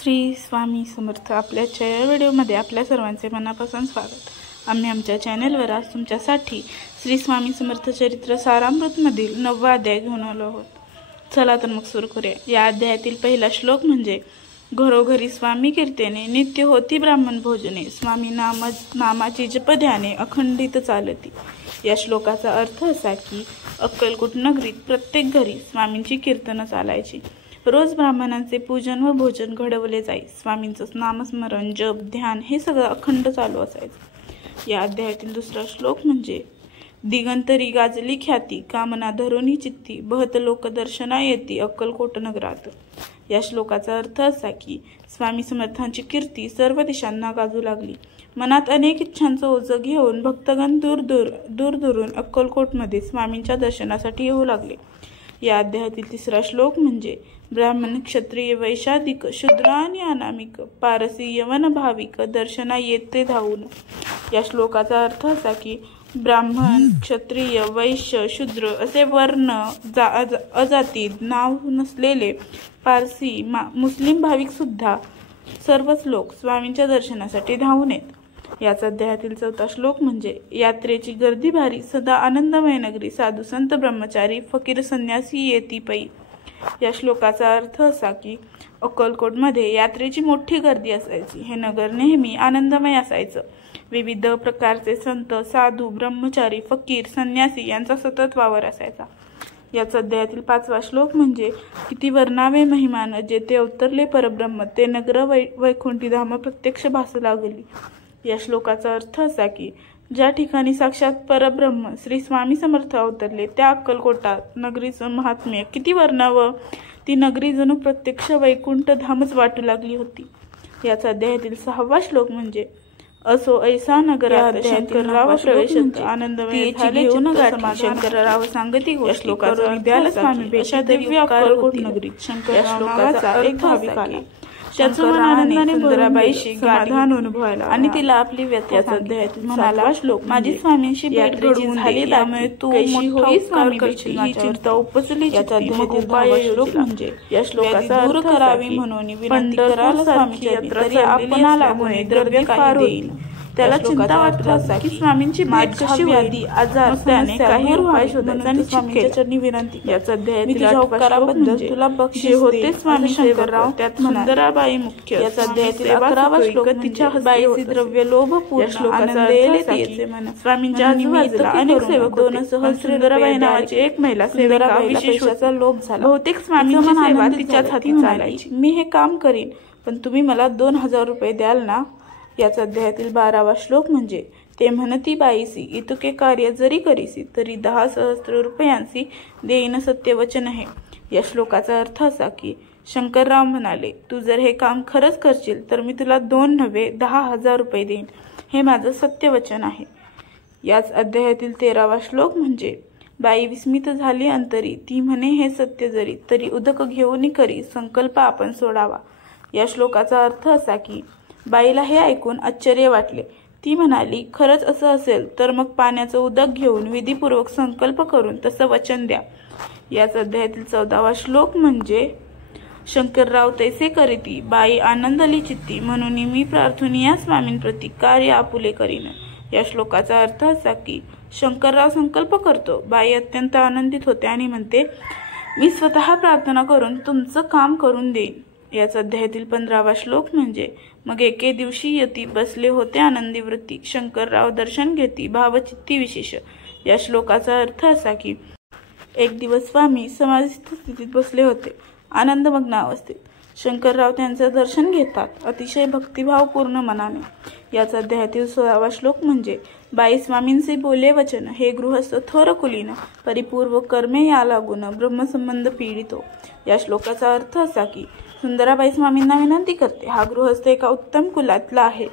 श्री स्वामी समर्थ. आपल्याच्या या व्हिडिओमध्ये आपल्या सर्वांचे मनापासून स्वागत. आम्ही आमच्या चॅनलवर आज तुमच्यासाठी श्री स्वामी समर्थ चरित्र सारामृतमधील 9वा अध्याय घेऊन आलो आहोत. चला तर मग सुरू करूया. या अध्यायातील पहिला श्लोक म्हणजे घरोघरी स्वामी कीर्तने नित्य होती ब्राह्मण भोजने स्वामी नामाची जपध्याने अखंडित चालती. या श्लोकाचा अर्थ असा की अक्कलकोट नगरीत प्रत्येक घरी स्वामींची कीर्तन चालायची. रोज ब्राह्मणांचे पूजन व भोजन घडवले जाई. स्वामींचं नामस्मरण जप ध्यान हे सगळं अखंड चालू असायचं. या अध्यायातील दुसरा श्लोक म्हणजे दिगंतरी गाजली ख्याती कामना धरुनी चित्ती बहत लोक दर्शना येती अक्कलकोट नगरात. या श्लोकाचा अर्थ असा की स्वामी समर्थांची कीर्ती सर्व दिशांना गाजू लागली. मनात अनेक इच्छांचं ओझं घेऊन भक्तगण दूर अक्कलकोटमध्ये स्वामींच्या दर्शनासाठी येऊ लागले. या अध्यायातील तिसरा श्लोक म्हणजे ब्राह्मण क्षत्रिय वैशाधिक शूद्र आणि अनामिक पारसी यवन भाविक दर्शना येते धावून. या श्लोकाचा अर्थ असा की ब्राह्मण क्षत्रिय वैश्य शूद्र असे वर्ण अजाती नाव नसलेले पारसी मुस्लिम भाविक सुद्धा सर्वच लोक स्वामींच्या दर्शनासाठी धावून येत. याचा अध्यायातील चौथा श्लोक म्हणजे यात्रेची गर्दी भारी सदा आनंदमय नगरी साधू संत ब्रह्मचारी फकीर संन्यासी येती पै. या श्लोकाचा अर्थ असा की अक्कलकोटमध्ये यात्रेची मोठी गर्दी असायची. हे नगर नेहमी आनंदमय असायचं. विविध प्रकारचे संत साधू ब्रह्मचारी फकीर संन्यासी यांचा सतत वावर असायचा. याचा अध्यायातील 5वा श्लोक म्हणजे किती वर्णावे महिमान जेथे अवतरले परब्रह्म ते नगर वैकुंठी धाम प्रत्यक्ष भासू लागली. या श्लोकाचा अर्थ असा की ज्या ठिकाणी साक्षात परब्रह्म श्री स्वामी समर्थ अवतरले त्या अक्कलकोटात नगरीचं महात्म्य किती वर्णावं. ती नगरी जणू प्रत्यक्ष वैकुंठ धामच वाटू लागली होती. याचा अध्यायातील 6वा श्लोक म्हणजे असो ऐसा नगरात शंकरराव प्रवेशत आनंदमय झाले शंकरराव सांगती गोष्टी करून स्वामी अशा दिव्य अक्कलकोट नगरीत शंकररावाचा एक भाविक आला. त्याचं मन आनंदाने सुंदराबाईशी समाधान अनुभवायला आणि तिला आपली व्यथा सांगितली. म्हणाला श्लोक माझी स्वामींशी भेट घडवून झाली त्यामुळे तू मोठी स्वामी करशील ही चिंता उपजली. याचा अध्यायातील 10वा श्लोक म्हणजे या श्लोकाचा दूर करावी म्हणून विनंती कराल स्वामीची तरी आपणाला द्रव्य फार होईल. त्याला चिंता वाटत असा की स्वामींची भेट कशी व्याधी आजार त्याने काही उपाय शोधायचा आणि स्वामींच्या चरणी विनंती. याचा अध्यायातील 8वा तुला बक्षीस होते स्वामी शंकरराव त्यात सुंदराबाई मुख्य. याचा अध्यायातील 11वा श्लोक तिच्या बाईचे द्रव्य लोभ पूर्ण आनंद स्वामींच्या आजूबाजूला अनेक सेवक दोन सह सुंदराबाई नावाची एक महिला सेविका विशेषाचा लोभ झाला. बहुतेक स्वामींची सेवा तिच्याच हाती चालायची. मी हे काम करीन पण तुम्ही मला 2000 रुपये द्याल ना. याचा अध्यायातील 12वा श्लोक म्हणजे ते म्हणती बाईसी इतके कार्य जरी करीसी तरी 10,000 रुपयांसी देईन सत्यवचन आहे. या श्लोकाचा अर्थ असा की शंकरराव म्हणाले तू जर हे काम खरंच करशील तर मी तुला 2 नव्हे 10,000 रुपये देईन. हे माझं सत्यवचन आहे. याच अध्यायातील 13वा श्लोक म्हणजे बाई विस्मित झाली अंतरी ती म्हणे हे सत्य जरी तरी उदक घेऊन करी संकल्प आपण सोडावा. या श्लोकाचा अर्थ असा की बाईला हे ऐकून आश्चर्य वाटले. ती म्हणाली खरंच असं असेल तर मग पाण्याचं उदक घेऊन विधीपूर्वक संकल्प करून तसं वचन द्या. याच अध्यायातील 14वा श्लोक म्हणजे शंकरराव तैसे करीती बाई आनंदली चित्ती म्हणून मी प्रार्थनीया स्वामींप्रती कार्य आपुले करीन. या श्लोकाचा अर्थ असा की शंकरराव संकल्प करतो. बाई अत्यंत आनंदित होते आणि म्हणते मी स्वतः प्रार्थना करून तुमचं काम करून देईन. याचा अध्यायातील 15वा श्लोक म्हणजे मग एके दिवशी यती बसले होते आनंदी वृत्ती शंकरराव दर्शन घेती भावचित्ती विशेष. या श्लोकाचा अर्थ असा की एक दिवस स्वामी समाधिस्थ स्थितीत बसले होते आनंदमग्न अवस्थेत. शंकरराव त्यांचं दर्शन घेतात अतिशय भक्तिभावपूर्ण मनाने. याचा अध्यायातील 16वा श्लोक म्हणजे बाई स्वामींचे बोले वचन हे गृहस्थ थोर कुलीन परिपूर्व कर्मे या लागून ब्रह्मसंबंध पीडितो. या श्लोकाचा अर्थ असा की सुंदराबाई स्वामींना विनंती करते हा गृहस्थ एका उत्तम कुलातला आहे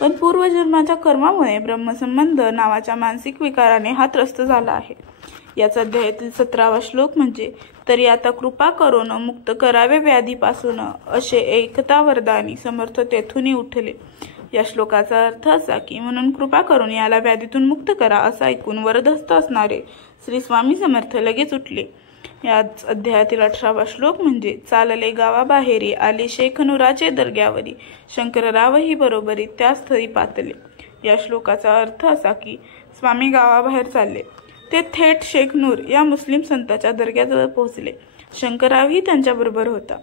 पण पूर्वजन्माच्या कर्मामुळे ब्रह्मसंबंध नावाच्या मानसिक विकाराने हा त्रस्त झाला आहे. याचा अध्यायातील 17वा श्लोक म्हणजे तरी आता कृपा करून मुक्त करावे व्याधीपासून असे एकता वरदानी समर्थ तेथून उठले. या श्लोकाचा अर्थ असा की म्हणून कृपा करून याला व्याधीतून मुक्त करा असं ऐकून वरदहस्त असणारे श्री स्वामी समर्थ लगेच उठले. याच अध्यायातील 18वा श्लोक म्हणजे चालले गावाबाहेरी आले शेखनुराचे दर्ग्यावरी शंकररावही बरोबरी त्या स्थळी पातले। या श्लोकाचा अर्थ असा की स्वामी गावाबाहेर चालले, ते थेट शेखनूर या मुस्लिम संताच्या दर्ग्याजवळ पोहोचले। शंकररावही त्यांच्याबरोबर होता।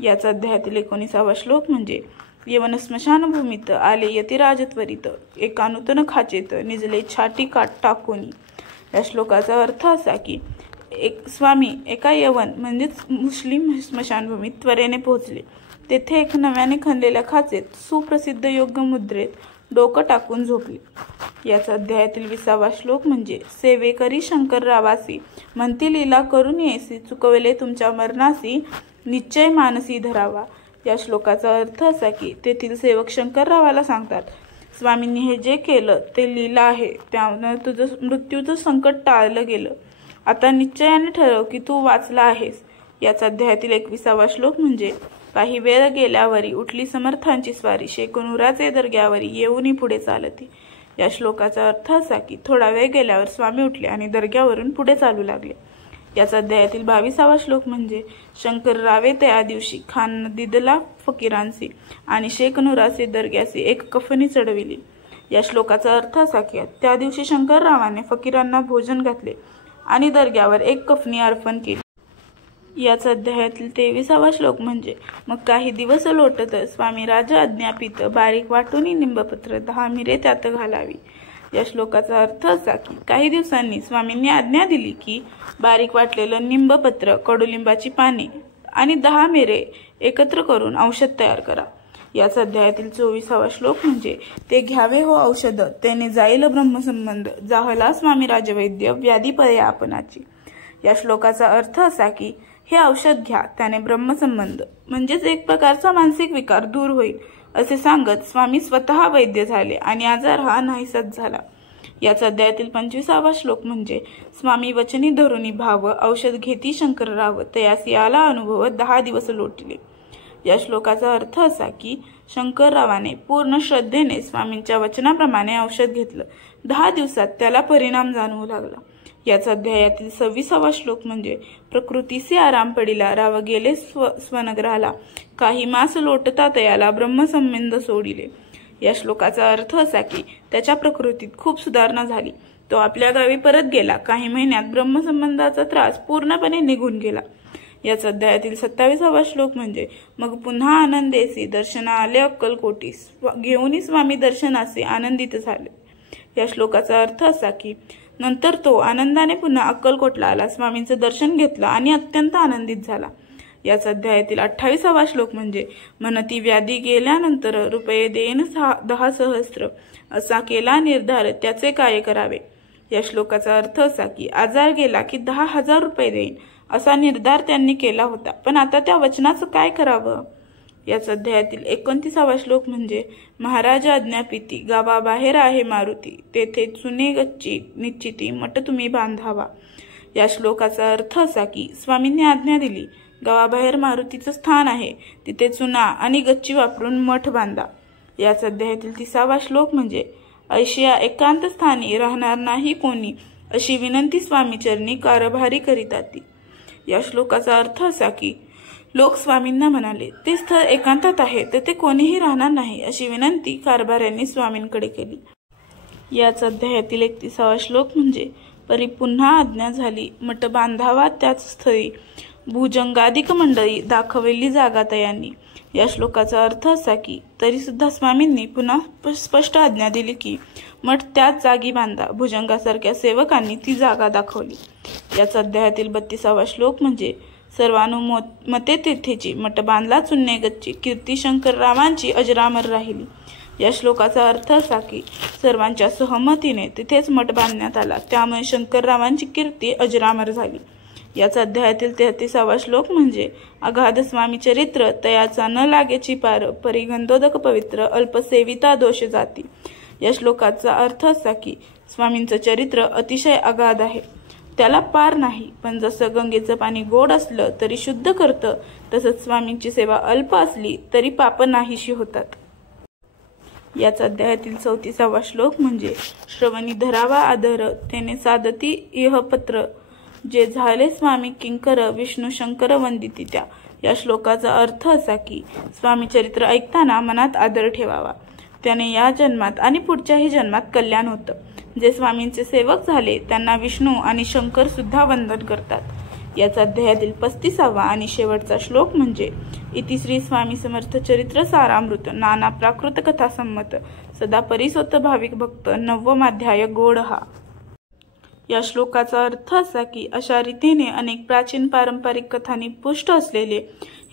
याचा अध्यायातील 19वा श्लोक म्हणजे येवन स्मशानभूमीत आले यतिराज त्वरित एका नूतन खाचेत निजले छाटी काट टाकून। या श्लोकाचा अर्थ असा की स्वामी एका यवन म्हणजेच मुस्लिम स्मशानभूमीत त्वरेने पोहोचले। तेथे एक नव्याने खणलेल्या खाचेत सुप्रसिद्ध योग मुद्रेत डोकं टाकून झोपले। याचा अध्यायातील 20वा श्लोक म्हणजे सेवेकरी शंकररावासी म्हणती लीला करून येसी चुकवले तुमच्या मरणासी निश्चय मानसी धरावा। या श्लोकाचा अर्थ असा की तेथील सेवक शंकररावाला सांगतात, स्वामींनी हे जे केलं ते लीला आहे, त्यामुळे तुझं मृत्यूचं संकट टाळलं गेलं। आता निश्चयाने ठरव की तू वाचला आहेस। याचा अध्यायातील 21वा श्लोक म्हणजे काही वेळ गेल्यावरी उठली समर्थांची स्वारी शेखनुराचे दर्ग्यावरी येऊनी पुढे चालती। या श्लोकाचा अर्थ असा की थोडा वेळ गेल्यावर स्वामी उठले आणि दर्ग्यावरून पुढे चालू लागले। याचा अध्यायातील 22वा श्लोक म्हणजे शंकररावे त्या दिवशी खान दिदला फकीरांसी आणि शेखनुराचे दर्ग्यासी एक कफनी चढविली। या श्लोकाचा अर्थ असा की त्या दिवशी शंकररावाने फकीरांना भोजन घातले आणि दर्ग्यावर एक कफनी अर्पण केली। याचा अध्यायातील 23वा श्लोक म्हणजे मग काही दिवस लोटत स्वामी राजा आज्ञापित बारीक वाटून निंबपत्र 10 मिरे त्यात घालावी। या श्लोकाचा अर्थ असा की काही दिवसांनी स्वामींनी आज्ञा दिली की बारीक वाटलेलं निंबपत्र, कडुलिंबाची पाने आणि 10 मिरे एकत्र करून औषध तयार करा। याचा अध्यायातील 24वा श्लोक म्हणजे ते घ्यावे हो औषध त्याने जाईल ब्रह्मसंबंध जाहला स्वामी राजवैद्य व्याधी पळे आपणाची। या श्लोकाचा अर्थ असा की हे औषध घ्या, त्याने ब्रह्मसंबंध म्हणजेच एक प्रकारचा मानसिक विकार दूर होईल असे सांगत स्वामी स्वतः वैद्य झाले आणि आजार हा नाहीसाच झाला। याचा अध्यायातील 25वा श्लोक म्हणजे स्वामी वचनी धरुनी भाव औषध घेती शंकरराव तयासी आला अनुभव 10 दिवस लोटले। या श्लोकाचा अर्थ असा की शंकररावाने पूर्ण श्रद्धेने स्वामींच्या वचनाप्रमाणे औषध घेतलं। 10 दिवसात त्याला परिणाम जाणवू लागला। याचा अध्यायातील 26वा श्लोक म्हणजे प्रकृतीसे आराम पडिला राव गेले स्वनगराला काही मास लोटता तयाला ब्रह्मसंबंध सोडिले। या श्लोकाचा अर्थ असा की त्याच्या प्रकृतीत खूप सुधारणा झाली। तो आपल्या गावी परत गेला। काही महिन्यात ब्रह्मसंबंधाचा त्रास पूर्णपणे निघून गेला। याचा अध्यायातील 27वा श्लोक म्हणजे मग पुन्हा आनंदेसी दर्शना आले अक्कलकोटी घेऊन स्वामी दर्शनाचे आनंदित झाले। या श्लोकाचा अर्थ असा की नंतर तो आनंदाने पुन्हा अक्कलकोटला आला, स्वामींचं दर्शन घेतलं आणि अत्यंत आनंदित झाला। याचा अध्यायातील 28वा श्लोक म्हणजे मनती व्याधी गेल्यानंतर रुपये देईन 10 सहस्त्र असा केला निर्धार त्याचे काय करावे। या श्लोकाचा अर्थ असा की आजार गेला की 10,000 रुपये देईन असा निर्धार त्यांनी केला होता, पण आता त्या वचनाचं काय करावं। याचा अध्यायातील 29वा श्लोक म्हणजे महाराजा आज्ञापिती गावाबाहेर आहे मारुती तेथे चुने गच्ची निश्चिती मठ तुम्ही बांधावा। या श्लोकाचा अर्थ असा की स्वामींनी आज्ञा दिली, गावाबाहेर मारुतीचं स्थान आहे, तिथे चुना आणि गच्ची वापरून मठ बांधा। याचा अध्यायातील 30वा श्लोक म्हणजे ऐशिया एकांत स्थानी राहणार नाही कोणी अशी विनंती स्वामीचरणी कारभारी करीताती। या श्लोकाचा अर्थ असा की लोक स्वामींना म्हणाले, ते स्थळ एकांतात आहे तर ते कोणीही राहणार नाही अशी विनंती कारभाऱ्यांनी स्वामींकडे केली। याचा अध्यायातील 31वा श्लोक म्हणजे परी पुन्हा आज्ञा झाली मठ बांधावा त्याच स्थळी भुजंगाधिक मंडळी दाखवलेली जागा तयांनी। या श्लोकाचा अर्थ असा की तरी सुद्धा स्वामींनी पुन्हा स्पष्ट आज्ञा दिली की मठ त्याच जागी बांधा। भुजंगासारख्या सेवकांनी ती जागा दाखवली। याचा अध्यायातील 32वा श्लोक म्हणजे सर्वानुमते तेथेची मठ बांधला चुन्ने गच्ची कीर्ती शंकररावांची अजरामर राहिली। या श्लोकाचा अर्थ असा की सर्वांच्या सहमतीने तिथेच मठ बांधण्यात आला, त्यामुळे शंकररावांची कीर्ती अजरामर झाली। याचा अध्यायातील 33वा श्लोक म्हणजे अगाध स्वामी चरित्र तयाचा न लागेची पार परिगंधोदक पवित्र अल्पसेविता दोष जाती। या श्लोकाचा अर्थ असा की स्वामींचं चरित्र अतिशय अगाध आहे, त्याला पार नाही, पण जसं गंगेचं पाणी गोड असलं तरी शुद्ध करतं तसंच स्वामींची सेवा अल्प असली तरी पाप नाहीशी होतात। याचा अध्यायातील 34वा श्लोक म्हणजे श्रवणी धरावा आदर त्याने साधती इह पत्र जे झाले स्वामी किंकर विष्णू शंकर वंदिती त्या। या श्लोकाचा अर्थ असा की स्वामी चरित्र ऐकताना मनात आदर ठेवावा, त्याने या जन्मात आणि पुढच्याही जन्मात कल्याण होतं। जे स्वामींचे सेवक झाले त्यांना विष्णू आणि शंकर सुद्धा वंदन करतात। याचा अध्यायातील 35वा आणि शेवटचा श्लोक म्हणजे इति श्री स्वामी समर्थ चरित्र सारामृत नाना प्राकृत कथा संमत सदा परिसोत भाविक भक्त 9वा अध्याय गोड हा। या श्लोकाचा अर्थ असा की अशा रीतीने अनेक प्राचीन पारंपरिक कथांनी पुष्ट असलेले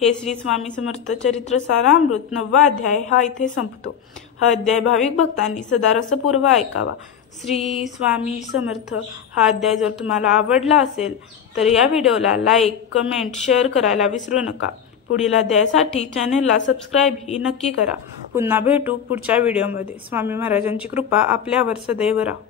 हे श्री स्वामी समर्थ चरित्र सारामृत 9वा अध्याय हा इथे संपतो। हा अध्याय भाविक भक्तांनी सदा रसपूर्व ऐकावा। श्री स्वामी समर्थ हा अध्याय जर तुम्हाला आवडला असेल तर या व्हिडिओला लाईक, कमेंट, शेअर करायला विसरू नका। पुढील अध्यायासाठी चॅनेलला सबस्क्राईब ही नक्की करा। पुन्हा भेटू पुढच्या व्हिडिओमध्ये। स्वामी महाराजांची कृपा आपल्यावर सदैव राहो।